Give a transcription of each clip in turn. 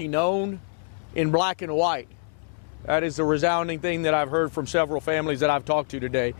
known in black and white. That is the resounding thing that I've heard from several families that I've talked to today,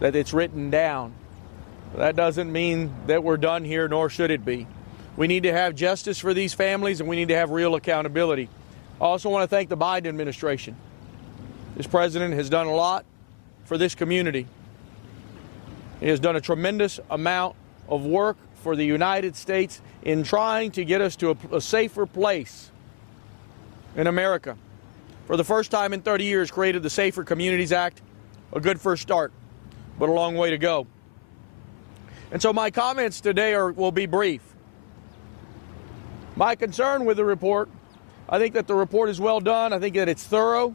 that it's written down. That doesn't mean that we're done here, nor should it be. We need to have justice for these families, and we need to have real accountability. I also want to thank the Biden administration. This president has done a lot for this community. He has done a tremendous amount of work for the United States in trying to get us to a safer place in America. For the first time in 30 years, created the Safer Communities Act. A good first start, but a long way to go. And so my comments today will be brief. My concern with the report, I think that the report is well done. I think that it's thorough.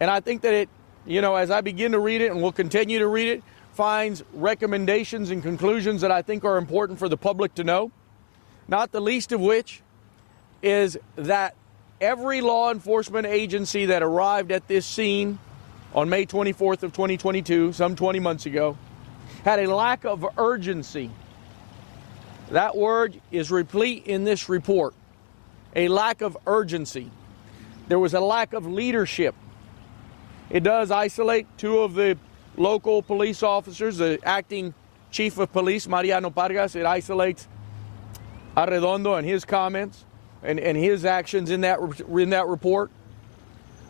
And I think that it, as I begin to read it and will continue to read it, finds recommendations and conclusions that I think are important for the public to know. Not the least of which is that every law enforcement agency that arrived at this scene on May 24th of 2022, some 20 months ago, had a lack of urgency. That word is replete in this report. A lack of urgency. There was a lack of leadership. It does isolate two of the local police officers, the acting chief of police, Mariano Pargas. It isolates Arredondo and his comments and his actions in that report.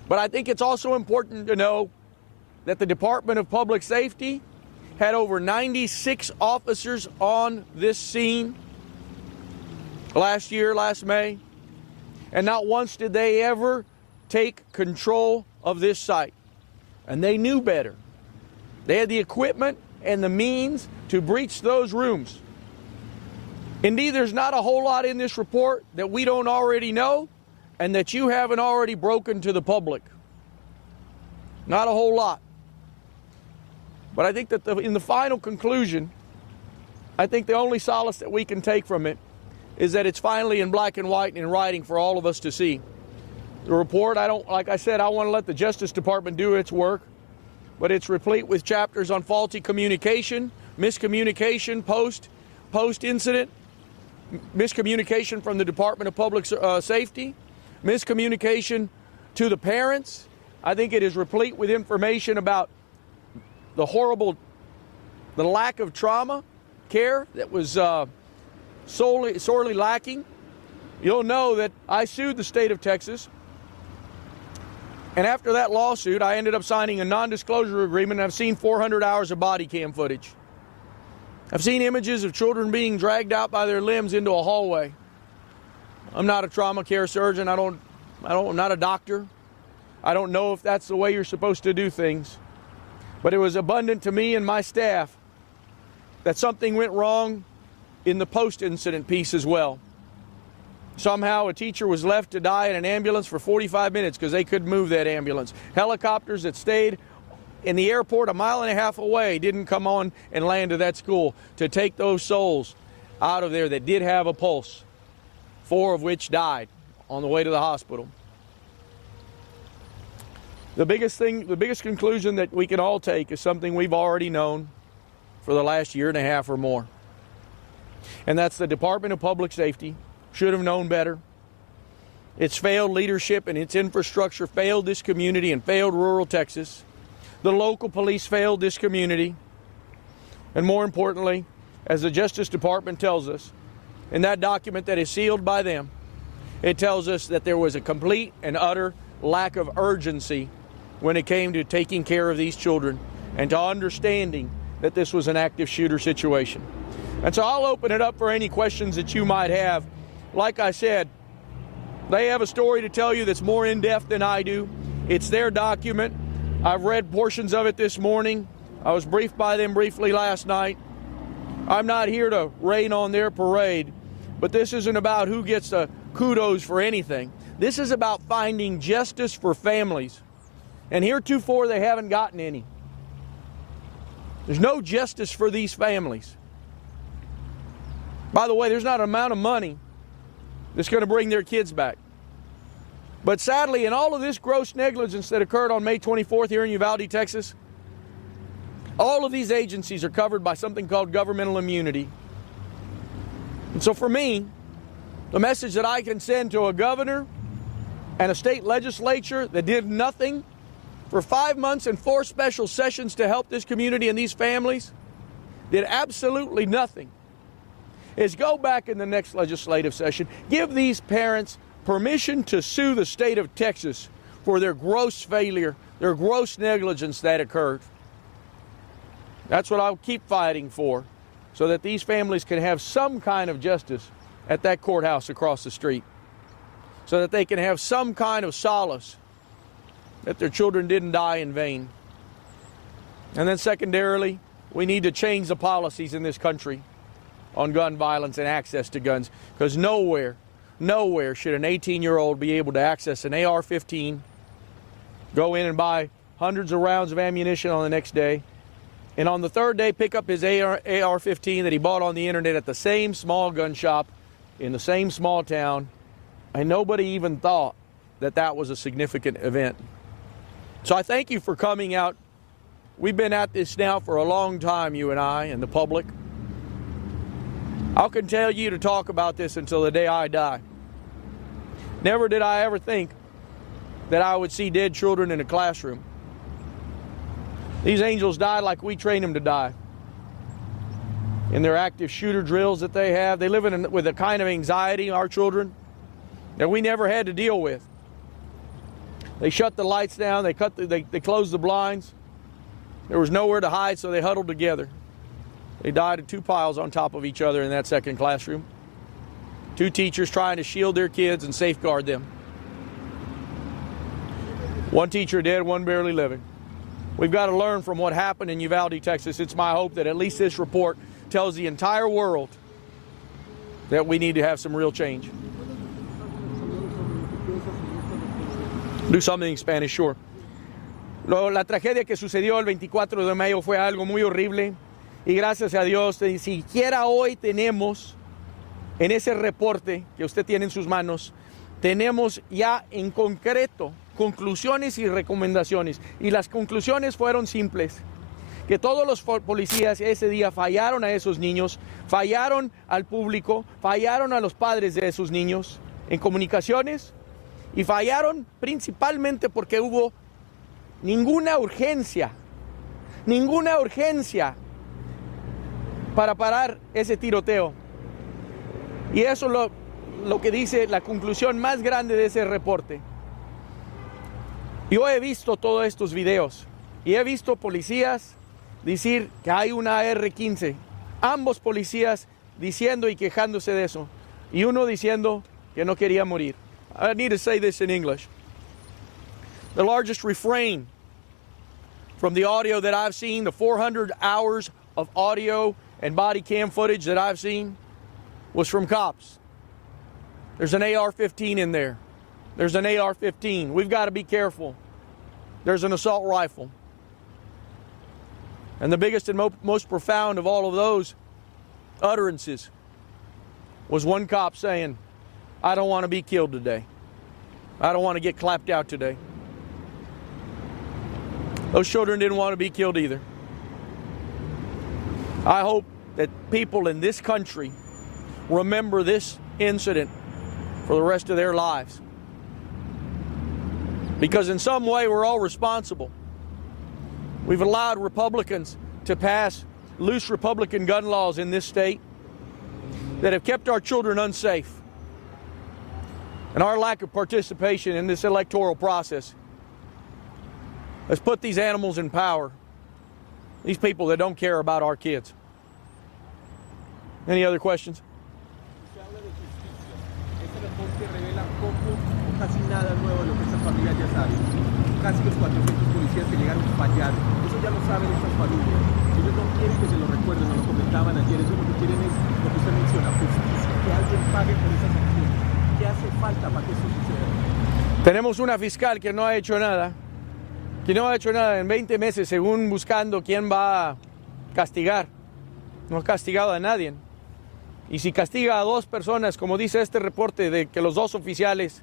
But I think it's also important to know that the Department of Public Safety had over 96 officers on this scene last May, and not once did they ever take control of this site. And they knew better. They had the equipment and the means to breach those rooms. Indeed, there's not a whole lot in this report that we don't already know and that you haven't already broken to the public. Not a whole lot. But I think that in the final conclusion, I think the only solace that we can take from it is that it's finally in black and white and in writing for all of us to see. The report, like I said, I want to let the Justice Department do its work, but it's replete with chapters on faulty communication, miscommunication post-incident, miscommunication from the Department of Public Safety, miscommunication to the parents. I think it is replete with information about the lack of trauma care that was sorely lacking. You'll know that I sued the state of Texas, and after that lawsuit, I ended up signing a non-disclosure agreement, and I've seen 400 hours of body cam footage. I've seen images of children being dragged out by their limbs into a hallway. I'm not a trauma care surgeon. I'm not a doctor. I don't know if that's the way you're supposed to do things. But it was abundant to me and my staff that something went wrong in the post-incident piece as well. Somehow a teacher was left to die in an ambulance for 45 minutes because they couldn't move that ambulance. Helicopters that stayed in the airport a mile and a half away didn't come on and land at that school to take those souls out of there that did have a pulse, 4 of which died on the way to the hospital. The biggest conclusion that we can all take is something we've already known for the last year and a half or more. And that's the Department of Public Safety should have known better. Its failed leadership and its infrastructure failed this community and failed rural Texas. The local police failed this community. And more importantly, as the Justice Department tells us, in that document that is sealed by them, it tells us that there was a complete and utter lack of urgency when it came to taking care of these children and to understanding that this was an active shooter situation. And so I'll open it up for any questions that you might have. Like I said, they have a story to tell you that's more in-depth than I do. It's their document. I've read portions of it this morning. I was briefed by them briefly last night. I'm not here to rain on their parade, but this isn't about who gets the kudos for anything. This is about finding justice for families. And heretofore, they haven't gotten any. There's no justice for these families. By the way, there's not an amount of money that's going to bring their kids back. But sadly, in all of this gross negligence that occurred on May 24th here in Uvalde, Texas, all of these agencies are covered by something called governmental immunity. And so for me, The message that I can send to a governor and a state legislature that did nothing for 5 months and 4 special sessions to help this community and these families, did absolutely nothing, is go back in the next legislative session, give these parents permission to sue the state of Texas for their gross failure, their gross negligence that occurred. That's what I'll keep fighting for, so that these families can have some kind of justice at that courthouse across the street, so that they can have some kind of solace that their children didn't die in vain. And then secondarily, we need to change the policies in this country on gun violence and access to guns, because nowhere should an 18-year-old be able to access an AR-15, go in and buy hundreds of rounds of ammunition on the next day, and on the third day pick up his AR-15 that he bought on the internet at the same small gun shop in the same small town, and nobody even thought that that was a significant event. So I thank you for coming out. We've been at this now for a long time, you and I and the public. I'll continue to talk about this until the day I die. Never did I ever think that I would see dead children in a classroom. These angels die like we train them to die. In their active shooter drills that they have, they live with a kind of anxiety, our children, that we never had to deal with. They shut the lights down, they closed the blinds. There was nowhere to hide, so they huddled together. They died in 2 piles on top of each other in that second classroom. 2 teachers trying to shield their kids and safeguard them. 1 teacher dead, 1 barely living. We've got to learn from what happened in Uvalde, Texas. It's my hope that at least this report tells the entire world that we need to have some real change. Do something in Spanish, sure. La tragedia que sucedió el 24 de mayo fue algo muy horrible y gracias a Dios, ni siquiera hoy tenemos en ese reporte que usted tiene en sus manos, tenemos ya en concreto conclusiones y recomendaciones. Y las conclusiones fueron simples. Que todos los policías ese día fallaron a esos niños, fallaron al público, fallaron a los padres de esos niños en comunicaciones y fallaron principalmente porque hubo ninguna urgencia para parar ese tiroteo. Y eso es lo que dice la conclusión más grande de ese reporte. Yo he visto todos estos videos y he visto policías decir que hay una AR-15, ambos policías diciendo y quejándose de eso, y uno diciendo que no quería morir. I need to say this in English. The largest refrain from the audio that I've seen, the 400 hours of audio and body cam footage that I've seen, was from cops. There's an AR-15 in there. There's an AR-15. We've got to be careful. There's an assault rifle. And the biggest and most profound of all of those utterances was one cop saying, I don't want to be killed today. I don't want to get clapped out today. Those children didn't want to be killed either. I hope that people in this country remember this incident for the rest of their lives. Because in some way we're all responsible. We've allowed Republicans to pass loose Republican gun laws in this state that have kept our children unsafe. And our lack of participation in this electoral process has put these animals in power. These people that don't care about our kids. Any other questions? Se habla de justicia. Este reporte revela poco o casi nada nuevo de lo que estas familias ya saben. Casi los 400 policías que llegaron fallaron. Eso ya lo saben estas familias. Ellos no quieren que se lo recuerden, no lo comentaban ayer. Ellos lo que quieren es lo que usted menciona, justicia, que alguien pague por esas acciones. ¿Qué hace falta para que eso suceda? Tenemos una fiscal que no ha hecho nada. Que no ha hecho nada en 20 meses, según buscando quién va a castigar. No ha castigado a nadie. Y si castiga a 2 personas, como dice este reporte, de que los 2 oficiales,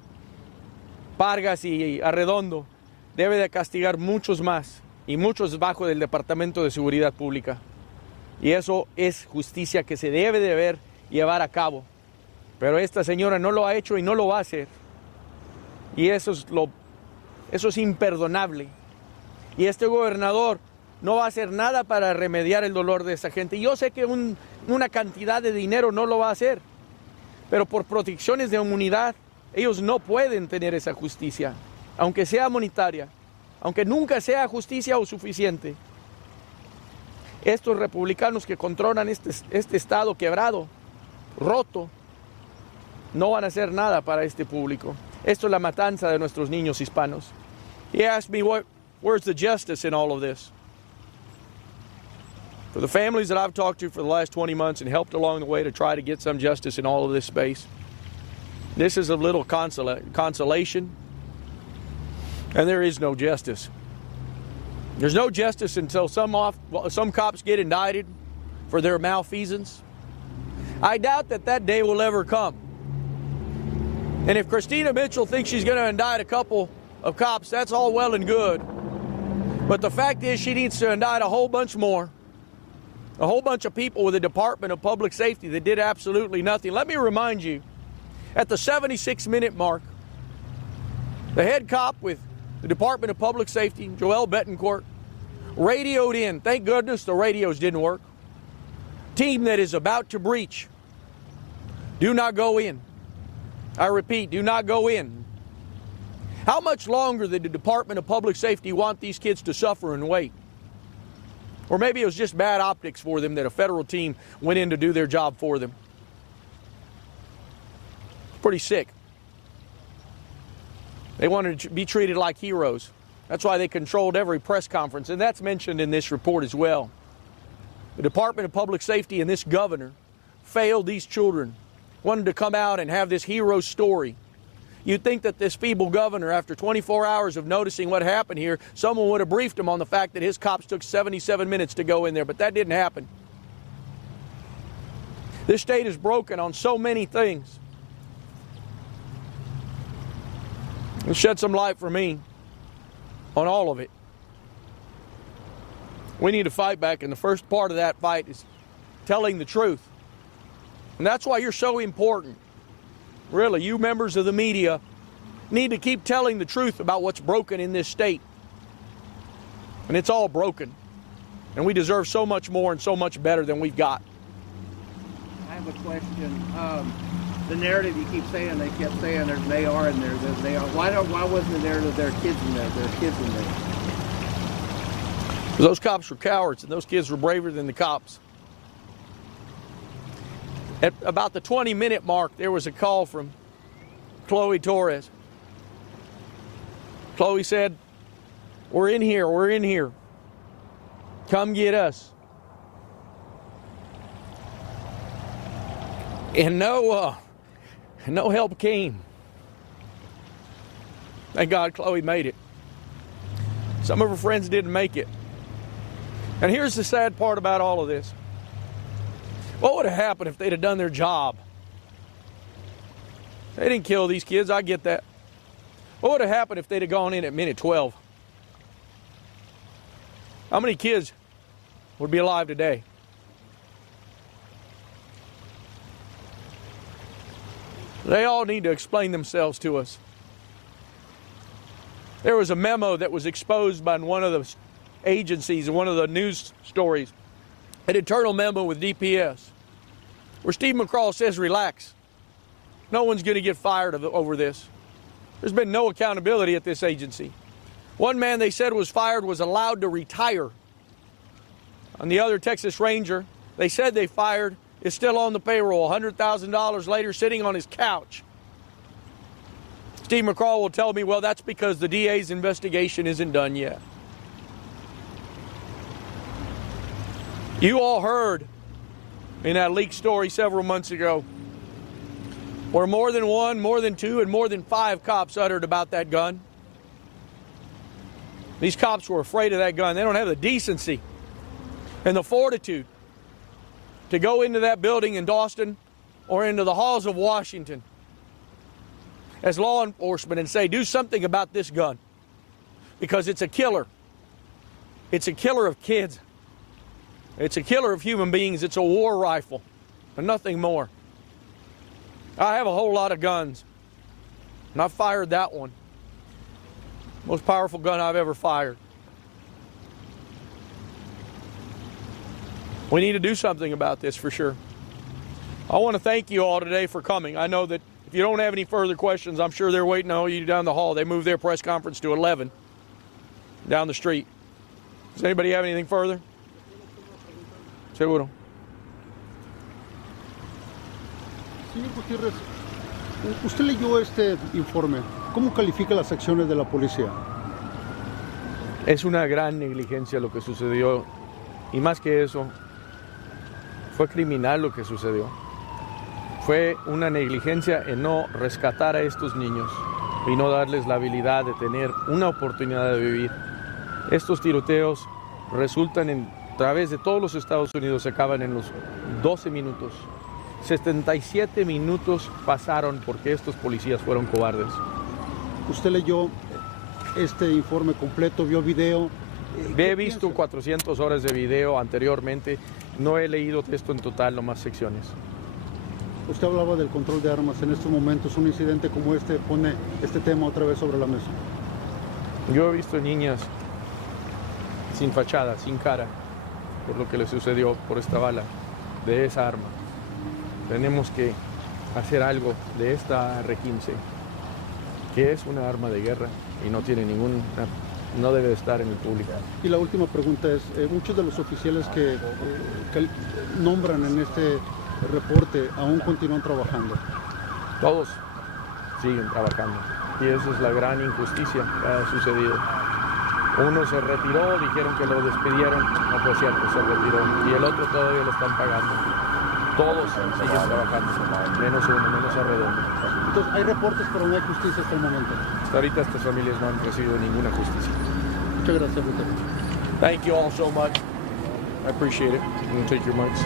Vargas y Arredondo, debe de castigar muchos más, y muchos bajo del Departamento de Seguridad Pública. Y eso es justicia que se debe de llevar a cabo. Pero esta señora no lo ha hecho y no lo va a hacer. Y eso es imperdonable. Y este gobernador no va a hacer nada para remediar el dolor de esa gente. Y yo sé que una cantidad de dinero no lo va a hacer, pero por protecciones de inmunidad, ellos no pueden tener esa justicia, aunque sea monetaria, aunque nunca sea justicia o suficiente. Estos republicanos que controlan este estado quebrado, roto, no van a hacer nada para este público. Esto es la matanza de nuestros niños hispanos. He asked me, where's the justice in all of this? For the families that I've talked to for the last 20 months and helped along the way to try to get some justice in all of this space, this is a little consolation, and there is no justice. There's no justice until some cops get indicted for their malfeasance. I doubt that day will ever come. And if Christina Mitchell thinks she's going to indict a couple of cops, that's all well and good. But the fact is, she needs to indict a whole bunch more. A whole bunch of people with the Department of Public Safety that did absolutely nothing. Let me remind you, at the 76-minute mark, the head cop with the Department of Public Safety, Joel Betancourt, radioed in. Thank goodness the radios didn't work. Team that is about to breach, do not go in. I repeat, do not go in. How much longer did the Department of Public Safety want these kids to suffer and wait? Or maybe it was just bad optics for them that a federal team went in to do their job for them. Pretty sick. They wanted to be treated like heroes. That's why they controlled every press conference, and that's mentioned in this report as well. The Department of Public Safety and this governor failed these children, wanted to come out and have this hero story. You'd think that this feeble governor, after 24 hours of noticing what happened here, someone would have briefed him on the fact that his cops took 77 minutes to go in there, but that didn't happen. This state is broken on so many things. It shed some light for me on all of it. We need to fight back, and the first part of that fight is telling the truth. And that's why you're so important. Really, you members of the media need to keep telling the truth about what's broken in this state. And it's all broken. And we deserve so much more and so much better than we've got. I have a question. The narrative you keep saying, they kept saying they are in there. They are. Why wasn't the narrative there are kids in there? There are kids in there. Those cops were cowards, and those kids were braver than the cops. At about the 20-minute mark, there was a call from Chloe Torres. Chloe said, we're in here. Come get us. And no help came. Thank God Chloe made it. Some of her friends didn't make it. And here's the sad part about all of this. What would have happened if they'd have done their job? They didn't kill these kids, I get that. What would have happened if they'd have gone in at minute 12? How many kids would be alive today? They all need to explain themselves to us. There was a memo that was exposed by one of the agencies, one of the news stories, an internal memo with DPS, where Steve McCraw says, relax. No one's going to get fired over this. There's been no accountability at this agency. One man they said was fired was allowed to retire. And the other Texas Ranger, they said they fired, is still on the payroll, $100,000 later, sitting on his couch. Steve McCraw will tell me, well, that's because the DA's investigation isn't done yet. You all heard in that leaked story several months ago where more than one, more than two, and more than 5 cops uttered about that gun. These cops were afraid of that gun. They don't have the decency and the fortitude to go into that building in Dawson or into the halls of Washington as law enforcement and say, do something about this gun, because it's a killer. It's a killer of kids. It's a killer of human beings. It's a war rifle and nothing more. I have a whole lot of guns, and I fired that one. Most powerful gun I've ever fired. We need to do something about this for sure. I want to thank you all today for coming. I know that if you don't have any further questions, I'm sure they're waiting on you down the hall. They moved their press conference to 11 down the street. Does anybody have anything further? Seguro. Señor Gutiérrez, usted leyó este informe. ¿Cómo califica las acciones de la policía? Es una gran negligencia lo que sucedió y más que eso, fue criminal lo que sucedió. Fue una negligencia en no rescatar a estos niños y no darles la habilidad de tener una oportunidad de vivir. Estos tiroteos resultan a través de todos los Estados Unidos, se acaban en los 12 minutos. 77 minutos pasaron porque estos policías fueron cobardes. ¿Usted leyó este informe completo, vio video? He visto 400 horas de video anteriormente, no he leído esto en total, nomás secciones. Usted hablaba del control de armas. En estos momentos un incidente como este pone este tema otra vez sobre la mesa. Yo he visto niñas sin fachada, sin cara, por lo que les sucedió por esta bala, de esa arma. Tenemos que hacer algo de esta R-15, que es una arma de guerra y no tiene no debe estar en el público. Y la última pregunta es, muchos de los oficiales que nombran en este reporte aún continúan trabajando. Todos siguen trabajando y esa es la gran injusticia que ha sucedido. Uno se retiró, dijeron que lo despidieron, no fue cierto, se retiró, y el otro todavía lo están pagando. Todos siguen trabajando, menos uno, menos Arredondo. Entonces hay reportes, pero no hay justicia hasta el momento. Hasta ahorita estas familias no han recibido ninguna justicia. Muchas gracias, Lucas. Thank you all so much. I appreciate it. You can take your mics.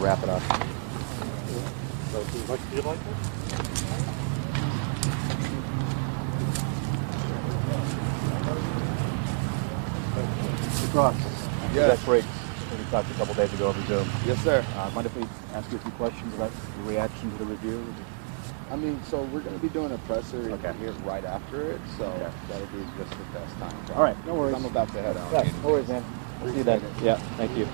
Wrap it up. Ross, Yes. that break we talked a couple days ago over Zoom. Yes, sir. Mind if we ask you a few questions about your reaction to the review? I mean, so we're going to be doing a presser Okay. here right after it, so Okay. that'll be just the best time. All right, no worries. I'm about to head out. Yeah, no worries, man. We'll see you then. Yeah, thank you.